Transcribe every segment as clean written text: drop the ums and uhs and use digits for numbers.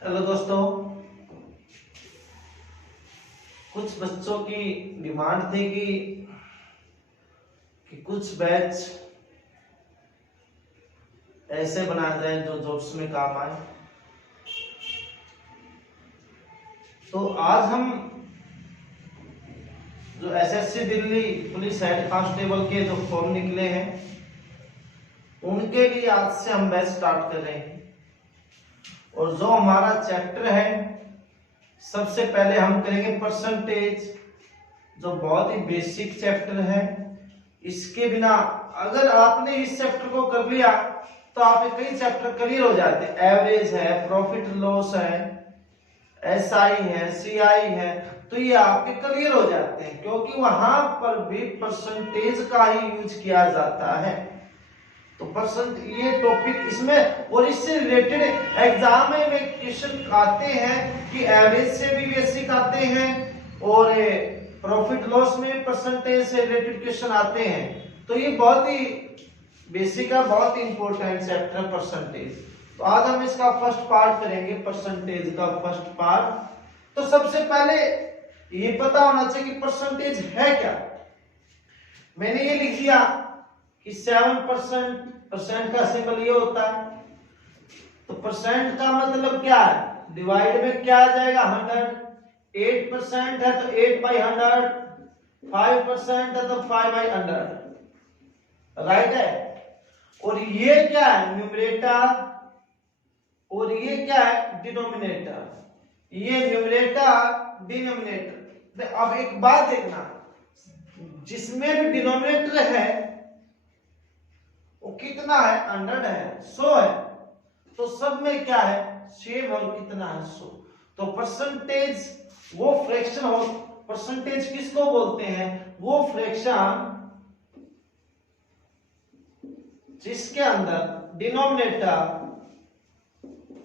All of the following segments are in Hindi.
हेलो दोस्तों, कुछ बच्चों की डिमांड थी कि कुछ बैच ऐसे बनाए जाए जो जॉब्स में काम आए। तो आज हम जो SSC Delhi police head constable के जो फॉर्म निकले हैं उनके लिए आज से हम बैच स्टार्ट कर रहे हैं। और जो हमारा चैप्टर है, सबसे पहले हम करेंगे परसेंटेज, जो बहुत ही बेसिक चैप्टर है। इसके बिना अगर आपने इस चैप्टर को कर लिया तो आपके कई चैप्टर क्लियर हो जाते हैं। एवरेज है, प्रॉफिट लॉस है, एसआई है, सीआई है, तो ये आपके क्लियर हो जाते हैं, क्योंकि वहां पर भी परसेंटेज का ही यूज किया जाता है। तो परसेंट ये टॉपिक इसमें और इससे रिलेटेड एग्जाम में क्वेश्चन आते हैं कि एवरेज से भी बेसिक आते हैं और प्रॉफिट लॉस में परसेंटेज से रिलेटेड क्वेश्चन आते हैं। तो ये बहुत ही बेसिक है, बहुत ही इंपॉर्टेंट चैप्टर परसेंटेज। तो आज हम इसका फर्स्ट पार्ट करेंगे, परसेंटेज का फर्स्ट पार्ट। तो सबसे पहले ये पता होना चाहिए कि परसेंटेज है क्या। मैंने ये लिख दिया कि 7%, परसेंट का सिंबल ये होता है। तो परसेंट का मतलब क्या है, डिवाइड में क्या आ जाएगा 100। 8% है तो 8/100, 5% है तो 5/100, राइट है। और ये क्या है, न्यूमरेटर, और ये क्या है, डिनोमिनेटर। ये न्यूमरेटर डिनोमिनेटर। अब एक बात देखना, जिसमें भी डिनोमिनेटर है वो कितना है, 100 है, 100 है। तो सब में क्या है, सेम, और कितना है, 100। तो परसेंटेज वो फ्रैक्शन हो, परसेंटेज किसको बोलते हैं, वो फ्रैक्शन जिसके अंदर डिनोमिनेटर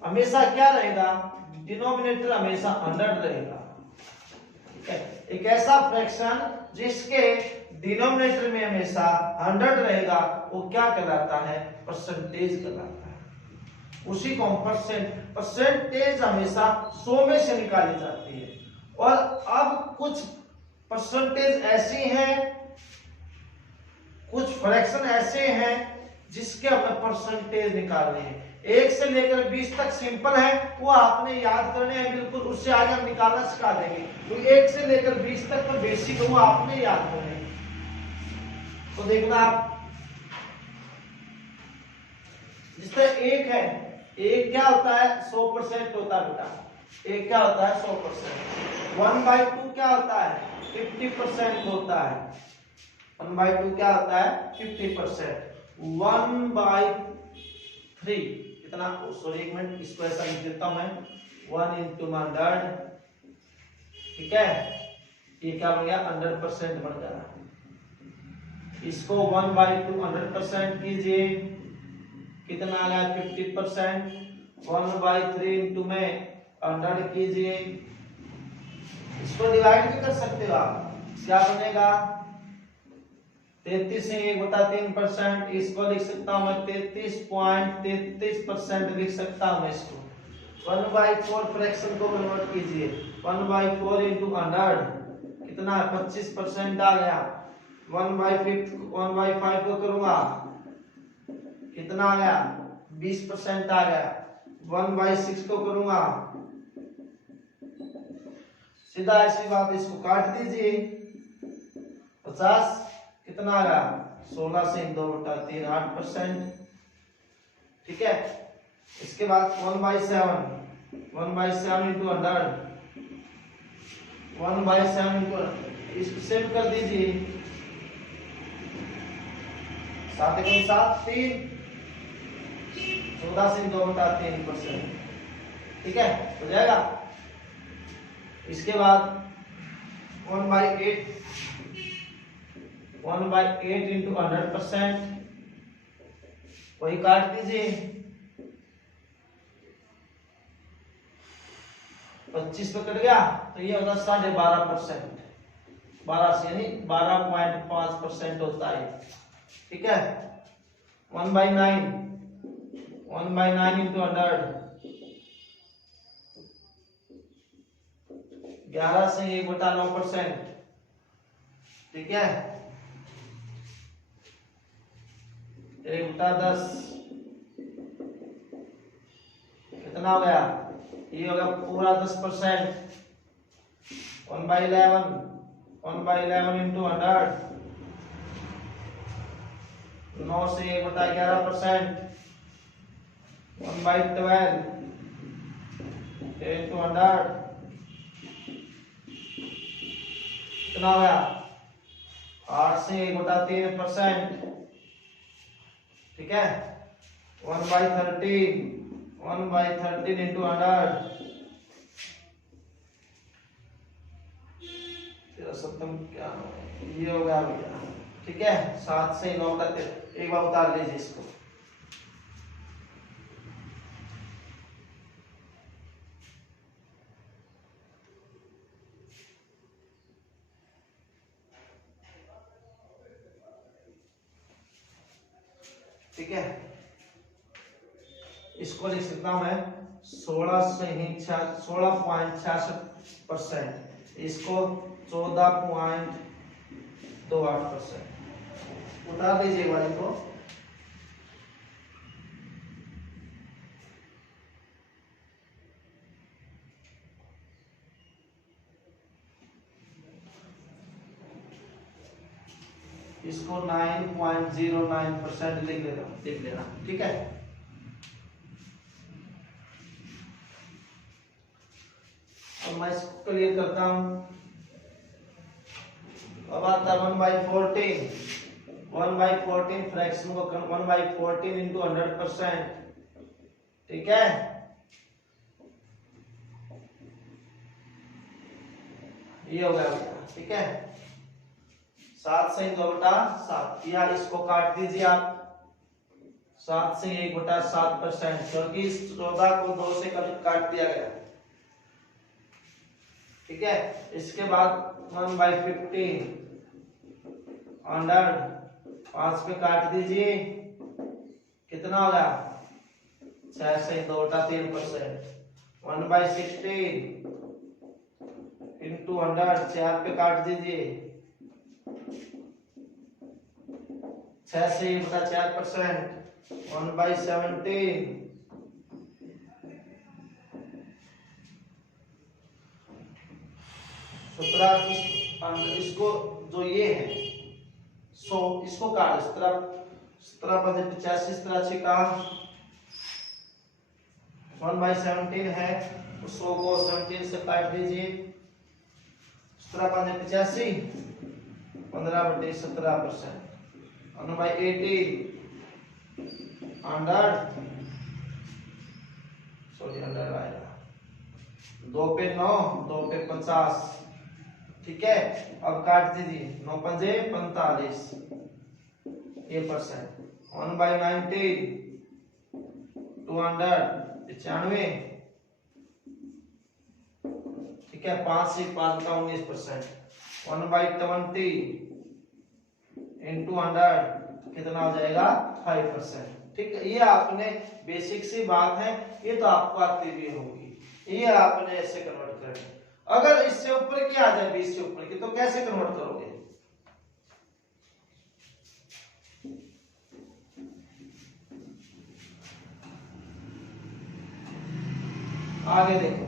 हमेशा क्या रहेगा, डिनोमिनेटर हमेशा 100 रहेगा। ठीक है, एक ऐसा फ्रैक्शन जिसके डिनोमिनेटर में हमेशा 100 रहेगा वो क्या कहलाता है, परसेंटेज कहलाता है। उसी को परसेंटेज हमेशा 100 में से निकाली जाती है। और अब कुछ परसेंटेज ऐसी हैं, कुछ फ्रैक्शन ऐसे हैं जिसके हमें परसेंटेज निकालने हैं। 1 से लेकर 20 तक सिंपल है, वो आपने याद करने हैं बिल्कुल, उससे आगे हम निकालना सिखा देंगे। तो 1 से लेकर 20 तक तो बेसिक है, वो आपने याद करने हैं। तो देखना आप, जिस तरह 1 है, 1 क्या होता है, 100% होता है बेटा। 1 क्या होता है, 100%। 1/2 क्या होता है, 50% होता है। 1/2 क्या होता है, 50%। 1/3 कितना, सॉरी एक मिनट, इसको ऐसा लिख देता हूं मैं, 1 × 100। ठीक है, ये क्या बन गया, 100% बन गया। इसको 1/2 100% कीजिए, कितना आ गया, 50%। 1/3 × में 100 कीजिए, इसको डिवाइड भी कर सकते हो आप, क्या बनेगा, 33 से 1/3%। इसको लिख सकता हूं मैं 33.33% लिख सकता हूं मैं इसको। 1/4 फ्रैक्शन को कन्वर्ट कीजिए, 1/4 × 100 कितना है, 25% आ गया। 1/5 को करूंगा, कितना आ गया, 20% आ गया। 1/6 को करूंगा, सीधा ऐसी बात, इसको काट दीजिए, 50 कितना आ गया, 16 से 2/3, 8%। ठीक है, इसके बाद 1/7, 1/7 × 100, 1/7 × इसको सेव कर दीजिए, 7 × 7 3, 14 से 2/3%। ठीक है, हो जाएगा। इसके बाद 1/8 × 100%, वही काट दीजिए, 25 पे कट गया, तो ये होगा 12.5%, 12 से यानी 12.5% होता है। ठीक है, 1/9 × 100, 11 से 1/9%, ठीक है। 1/10 कितना हो गया, ये हो गया पूरा 10%। 1/11, 1/11 इंटू 100, 9 से 1/11%, 1/12 इंटू 100 कितना हो गया, 8 से 1/3%, ठीक है। 1/13, 1/13 इंटू 100, सप्तम क्या ये हो गया भैया, ठीक है। 7 से 9 तक एक बार उतार लीजिए इसको। ठीक है, इसको लिख सकता हूं मैं 16.66%, इसको 14.28%। उतार दीजिए वाले को। इसको 9.09% लिख लेना, ठीक है। अब मैं इसको क्लियर करता हूं। अब आता है 1/14, 1/14 फ्रैक्शन को 1/14 इंटू 100%, ठीक है। ये हो गया, ठीक है। 7 से 2/7, या इसको काट दीजिए आप। 7 से 1/7%, क्योंकि इस 14 को 2 से काट दिया गया, ठीक है। इसके बाद 1/15 100, 5 पे काट दीजिए, कितना होगा, 6 से 2/3%। 1/16 इंटू 100, 4 पे काट दीजिए, 6 से 1/4%। 1/17 17, इसको जो ये है 100, इसको काट 17 17 5 का 1/17 है, तो 100 को 17 से काट दीजिए। 17 5 85, 15/17%। 1/18 100, सॉरी 100 आएगा, 2 पे 9, 2 पे 50, ठीक है। अब काट दीजिए, 9 पंजे 45, ये %। 1/19 200, 95, ठीक है। 5 से 5 का 19%। 1/20 इंटू 100 कितना हो जाएगा, 5%, ठीक है। ये आपने बेसिक सी बात है, ये तो आपको आती भी होगी, ये आपने ऐसे कन्वर्ट करना। अगर इससे ऊपर की आ जाए, 20 से ऊपर की, तो कैसे कन्वर्ट करोगे। आगे देखो,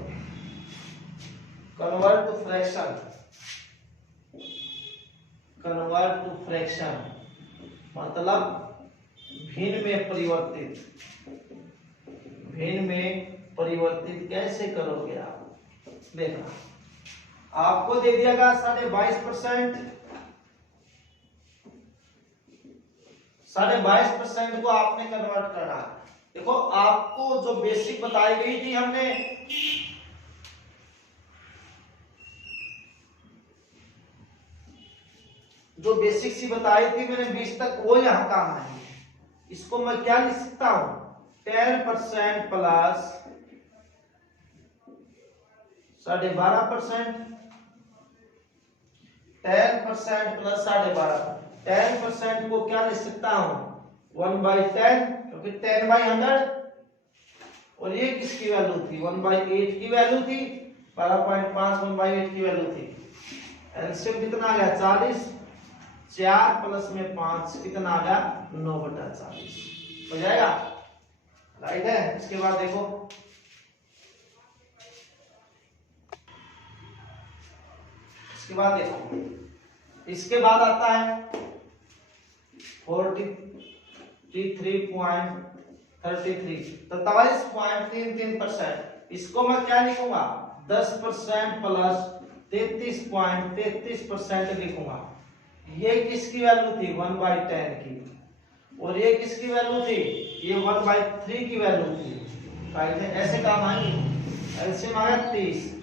convert to fraction. Convert to fraction मतलब भिन्न में परिवर्तित। भिन्न में परिवर्तित कैसे करोगे आप, देखना। आपको दे दिया 22.5%, 22.5% को आपने कन्वर्ट करना। देखो, आपको जो बेसिक बताई गई थी हमने, जो बेसिक सी बताई थी मैंने 20 तक, वो यहां काम आएगी। इसको मैं क्या लिख सकता हूं, 10% प्लस 12.5%, 10% प्लस 12.5%। 10% को क्या लिख सकता हूं, 1/10, क्योंकि 10/100, और ये किसकी वैल्यू थी, 1/8 की वैल्यू थी। 12.5 1/8 की वैल्यू थी। एलसीएम कितना आ गया 40, 4 प्लस में 5 कितना आ गया 9/40 हो जाएगा। राइट है। इसके बाद देखो इसके बाद आता है 43.33%। इसको मैं क्या लिखूंगा 10% प्लस 33.33% लिखूंगा। ये किसकी वैल्यू थी 1/10 की, और ये किसकी वैल्यू थी ये 1/3 की वैल्यू थी। राइट है। ऐसे काम आएंगे। एलसीएम आया 30,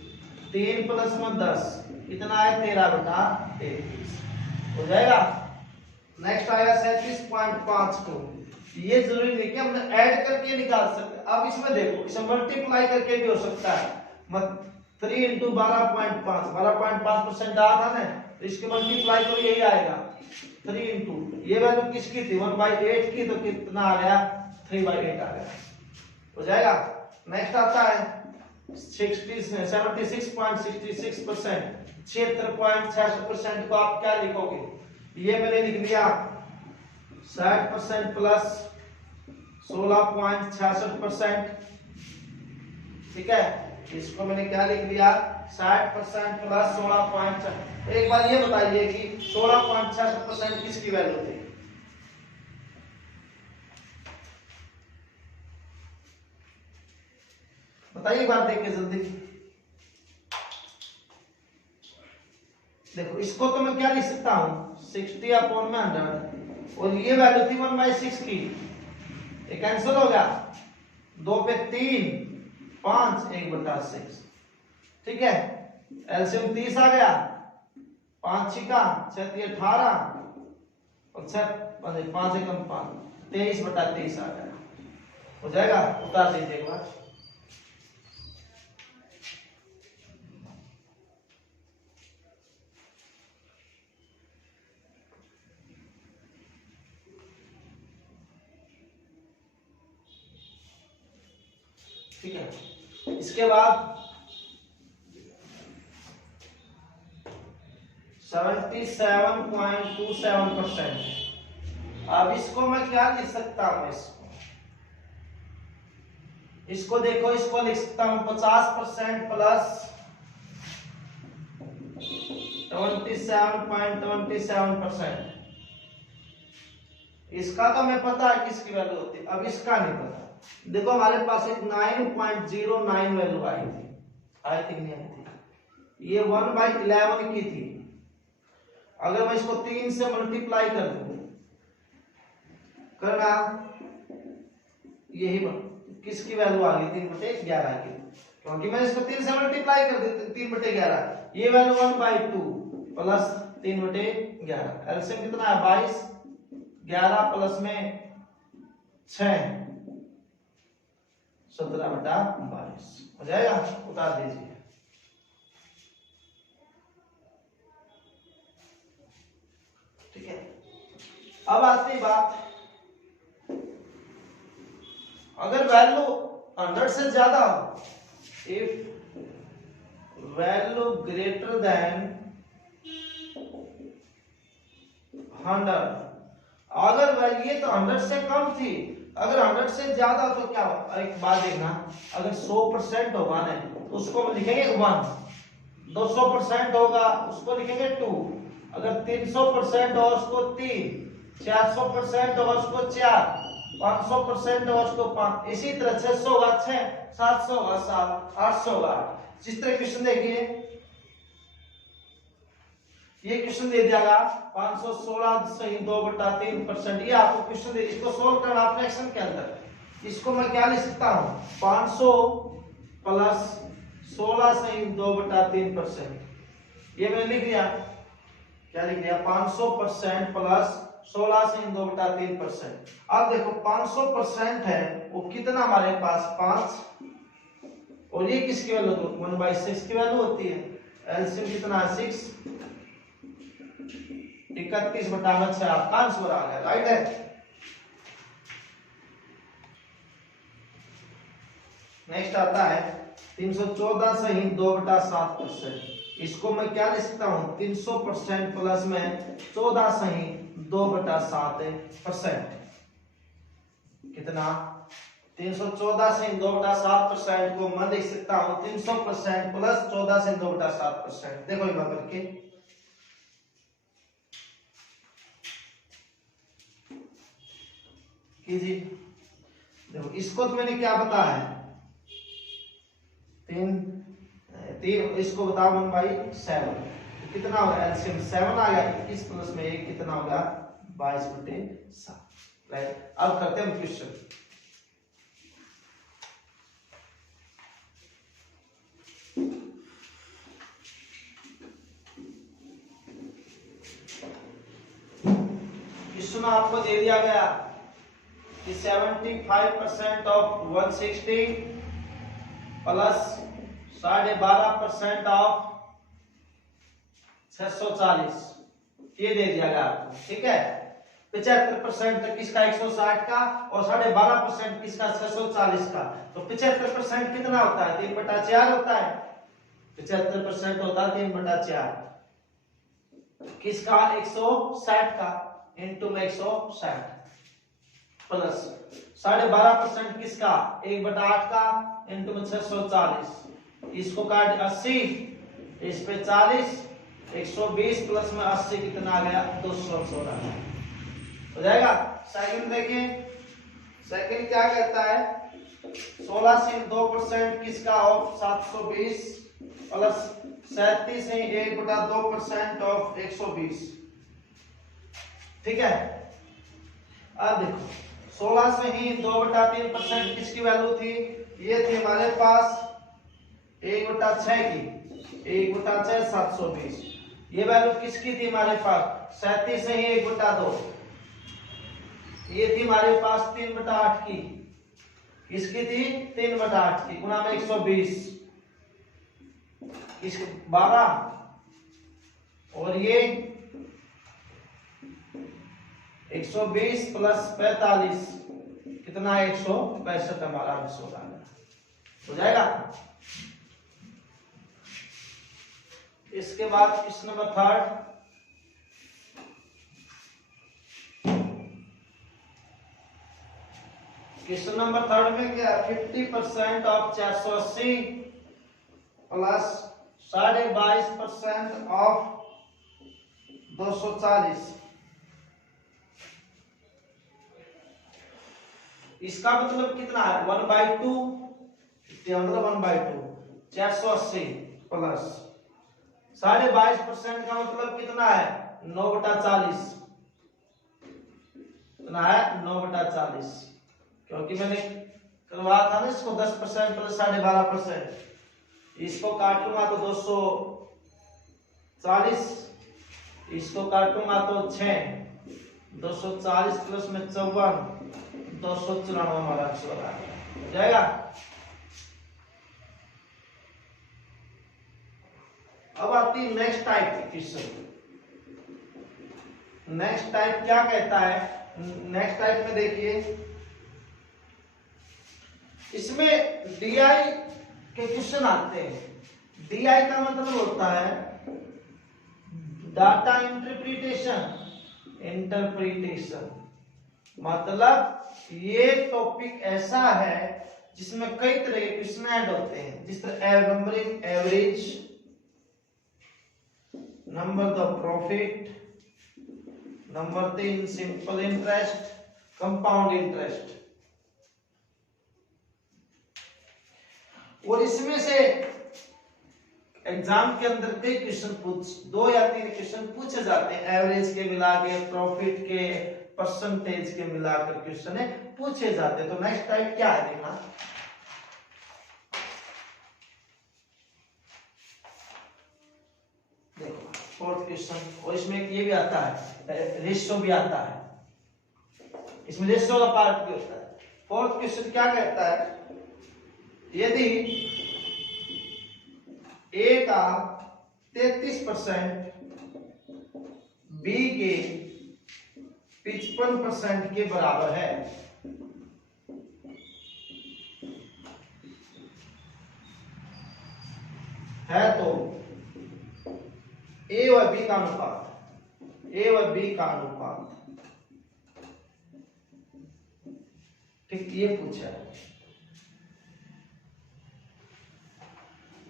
3 प्लस में 10 कितना है 13/33 हो जाएगा। नेक्स्ट आएगा 37.5 को। ये जरूरी नहीं कि हम ऐड करके निकाल सकते। अब इसमें देखो इसे मल्टीप्लाई करके भी हो सकता है। 3 × 12.5 12.5% आ था ना, तो इसके मल्टीप्लाई तो यही आएगा 3 × ये वैल्यू किसकी थी 1/8 की, तो कितना आ गया 3/8 आ गया हो जाएगा। नेक्स्ट आता है 76.66%। 76.66% को आप क्या लिखोगे, ये मैंने लिख लिया 60% प्लस 16.66%। ठीक है। इसको मैंने क्या लिख लिया 60% प्लस 16.66। एक बार ये बताइए कि 16.66% किसकी वैल्यू थी। बताइए एक बार देख के जल्दी। देखो इसको तो मैं क्या लिख सकता हूं 60/100, और ये वैल्यू थी 1/6 की। ये कैंसिल हो गया, 2 पे 3 5 1/6। ठीक है। एलसीएम 30 आ गया, 5 छिका 6 18 और 6 5 एकम 5 23/23 आ गया हो जाएगा। उतार दीजिए एक बार। ठीक है। इसके बाद 77.27%। अब इसको मैं क्या लिख सकता हूं, इसको देखो, इसको लिख सकता हूं 50% प्लस 27.27%। इसका तो मैं पता है किसकी वैल्यू होती है, अब इसका नहीं पता। देखो हमारे पास एक 9.09 वैल्यू आई थी, आई थिंक नहीं आई थी, ये 1/11 की थी। अगर मैं इसको 3 से मल्टीप्लाई कर दूं, करना यही किसकी वैल्यू आ गई 3/11 की, क्योंकि मैं इसको 3 से मल्टीप्लाई कर दी 3/11। ये वैल्यू 1/2 प्लस 3/11। एलसीएम कितना है 22, 11 प्लस में 6 17/22 हो जाएगा। उतार दीजिए। ठीक है। अब आती बात, अगर वैल्यू 100 से ज्यादा हो, इफ वैल्यू ग्रेटर देन 100, अगर ये तो 100 से कम थी, अगर 100 से ज्यादा तो क्या होगा। एक बात देखना, अगर 100% होगा ना तो उसको हम लिखेंगे 1, 200% होगा उसको लिखेंगे 2, अगर 300% होगा उसको 3, 400% होगा उसको 4, 500% होगा उसको 5, इसी तरह 600 होगा 6, 700 होगा 7, 800 होगा 8। जिस तरह क्वेश्चन देखिए, ये क्वेश्चन दे दिया 516.2/3%। ये आपको क्वेश्चन दे, इसको सोल्व करना फ्रैक्शन के अंदर। इसको मैं क्या लिख सकता हूं 500 प्लस 16.2/3%। ये मैंने लिख दिया, क्या लिख दिया 500% प्लस 16.2/3%। अब देखो 500% है वो कितना हमारे पास 5, और ये किसकी वैल्यू 1/6 की वैल्यू होती है। एलसीएम कितना है 6, 31/6 आपका आंसर आ गया। राइट है। नेक्स्ट आता है 314 सही 2/7%। इसको मैं क्या लिख सकता हूँ 300% प्लस में 14 सही 2/7%। कितना 314 से 2/7% को मैं लिख सकता हूँ 300% प्लस 14 से 2/7%। देखो यहाँ करके कीजिए। देखो इसको तो मैंने क्या बताया है तीन इसको बताओ 1/7 कितना होगा एलसीएम 7 आ गया 21 प्लस में 1 कितना होगा 22/7। राइट। अब करते हैं क्वेश्चन। क्वेश्चन आपको दे दिया गया कि 75% ऑफ 160 प्लस 12.5% ऑफ 640 ये दे दिया गया आपको। ठीक है 75% तक किसका 160 का और 12.5% किसका 640 का। तो 75% कितना होता है 3/4 होता है। 75% होता है 3/4 किसका 160 का इंटू में 160 प्लस 12.5% किसका 1/8 का इंटू में 640। इसको काट 80 इस पे 40 120 प्लस में 80 कितना आ गया 214 हो जाएगा। सेकंड देखिए सेकंड क्या कहता है 16 से 2% किसका ऑफ 720 प्लस 37 से 1/2% ऑफ 120। ठीक है अब देखो 16 से ही 2/3% किसकी वैल्यू थी ये थी हमारे पास 1/6 की 1/6 720। ये वैल्यू किसकी थी हमारे पास 37 से ही 1/2 ये थी हमारे पास 3/8 की किसकी थी 3/8 की गुणा में 120 इसके 12 और ये 120 प्लस 45 कितना 165 हमारा आंसर हो जाएगा। इसके बाद क्वेश्चन नंबर 3 क्वेश्चन नंबर 3 में क्या 50% ऑफ 480 प्लस 22.5% ऑफ 240। इसका मतलब कितना है 1/2 मतलब 1/2 480 प्लस 22.5% का मतलब कितना है 9/40 कितना है 9/40 क्योंकि मैंने करवाया था ना इसको 10% प्लस 12.5%। इसको काटूंगा तो 240 इसको काटूंगा तो 6 240 प्लस में 54 294 हमारा आंसर आ जाएगा। अब आती है नेक्स्ट टाइप की क्वेश्चन। नेक्स्ट टाइप क्या कहता है नेक्स्ट टाइप में देखिए इसमें डीआई के क्वेश्चन आते हैं। डीआई का मतलब होता है डाटा इंटरप्रिटेशन मतलब ये टॉपिक ऐसा है जिसमें कई तरह के क्वेश्चन ऐड होते हैं जिस तरह numbering average number the profit number 3 simple interest compound interest. और इसमें से एग्जाम के अंदर कई क्वेश्चन 2 या 3 क्वेश्चन पूछे जाते हैं एवरेज के मिला के प्रॉफिट के परसेंटेज के मिलाकर क्वेश्चन है पूछे जाते हैं। तो नेक्स्ट टाइप क्या है देखना देखो 4th क्वेश्चन और इसमें ये भी आता है रेशियो भी आता है इसमें रेशियो का पार्ट भी होता है। 4th क्वेश्चन क्या कहता है यदि ए का 33% बी के 55% के बराबर है है तो ए व बी का अनुपात, ए व बी का अनुपात, ठीक, ये पूछा है।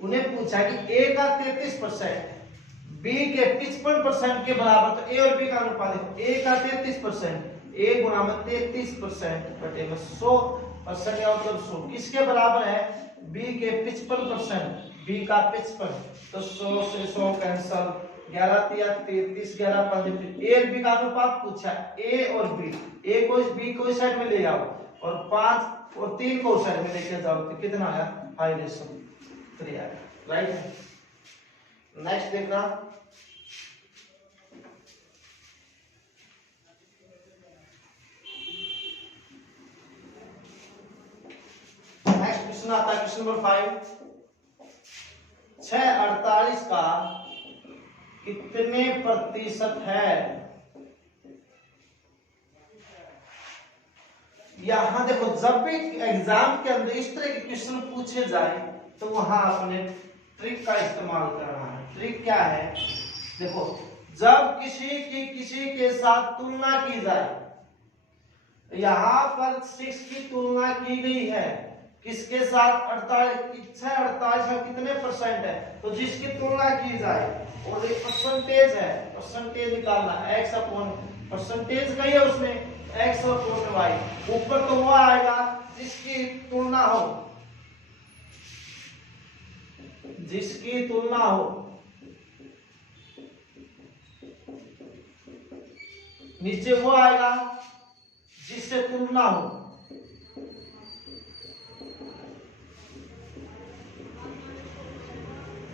उन्हें पूछा कि ए का 33%, बी के 55% के बराबर, तो ए और बी का अनुपात देखो, ए का 33%, ए गुणा में 33% बटे में 100% या मतलब 100 किसके बराबर है, बी के 55%, बी का 55, तो 100 से 100 कैंसल, 11 तिया 33, 11 5, ए और बी का अनुपात पूछा, ए और बी, ए को बी को इस साइड में ले आओ और 5 और 3 को उस साइड में लेके जाओ, तो कितना आया 5:3 आया, राइट है। नेक्स्ट देखना, नेक्स्ट क्वेश्चन आता है क्वेश्चन नंबर 5, 648 का कितने प्रतिशत है। यहां देखो, जब भी एग्जाम के अंदर इस तरह के क्वेश्चन पूछे जाए तो वहां अपने ट्रिक का इस्तेमाल करना है। ट्रिक क्या है, देखो, जब किसी के साथ तुलना की जाए, यहां पर 6 की तुलना की गई है, किसके साथ, 48 का कितने परसेंट है, तो जिसकी तुलना की जाए और एक परसेंटेज है, परसेंटेज निकालना, x अपॉन परसेंटेज कही है उसने, x अपॉन y, ऊपर तो वो आएगा जिसकी तुलना हो, जिसकी तुलना हो, नीचे वो आएगा जिससे तुलना हो,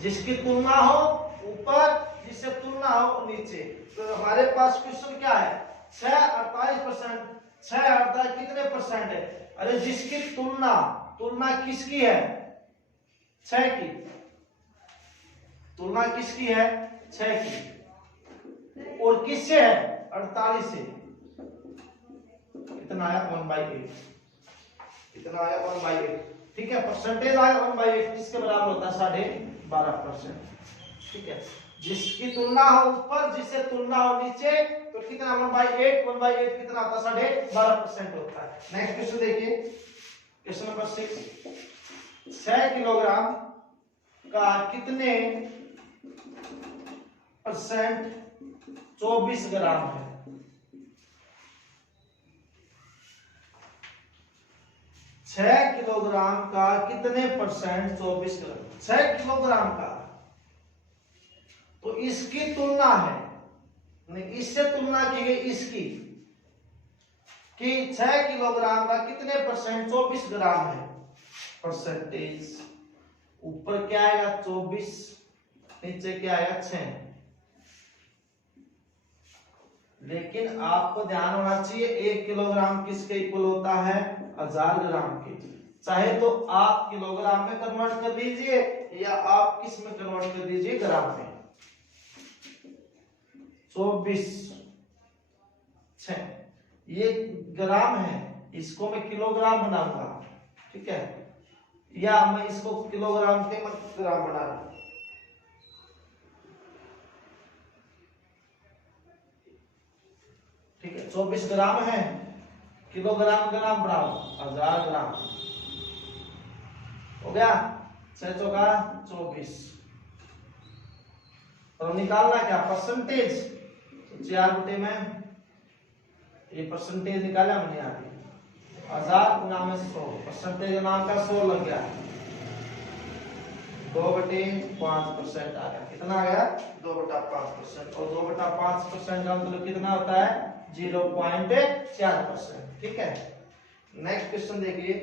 जिसकी तुलना हो ऊपर, जिससे तुलना हो नीचे। तो हमारे पास क्वेश्चन क्या है, 6 48 कितने परसेंट है, अरे जिसकी तुलना, तुलना किसकी है, 6 की, तुलना किसकी है, 6 की, और किससे है, 48 से, कितना आया 1/8, कितना आया 1/8, ठीक है, परसेंटेज आया 1/8, किसके बराबर होता है 12%, ठीक है, जिसकी तुलना हो ऊपर, जिससे तुलना हो नीचे, तो कितना 1/8 कितना होता है 12% होता है। नेक्स्ट क्वेश्चन देखिए, क्वेश्चन नंबर 6, 6 किलोग्राम का कितने परसेंट 24 ग्राम है। 6 किलोग्राम का कितने परसेंट 24 ग्राम, 6 किलोग्राम का, तो इसकी तुलना है, नहीं इससे तुलना की गई इसकी, कि 6 किलोग्राम का कितने परसेंट 24 ग्राम है, परसेंटेज, ऊपर क्या आएगा 24, नीचे क्या आएगा 6, लेकिन आपको ध्यान होना चाहिए 1 किलोग्राम किसके इक्वल होता है, 1000 ग्राम के। चाहे तो आप किलोग्राम में कन्वर्ट कर दीजिए या आप किस में कन्वर्ट कर दीजिए, ग्राम में। 24 6 ये ग्राम है, इसको मैं किलोग्राम बनाऊंगा, ठीक है, या मैं इसको किलोग्राम के मत ग्राम बना रहा हूं, ठीक है, 24 ग्राम है, किलोग्राम ग्राम बनाओ, 1000 ग्राम हो गया, 6 चौका 24, और निकालना क्या, परसेंटेज, तो 4 में ये परसेंटेज निकाला मैंने यहाँ पे, 1000 गुना में 100, परसेंटेज नाम का 100 लग गया, 2/5% आ गया, कितना आ गया 2/5%, और 2/5% का मतलब कितना होता है 0.4%, ठीक है। नेक्स्ट क्वेश्चन देखिए,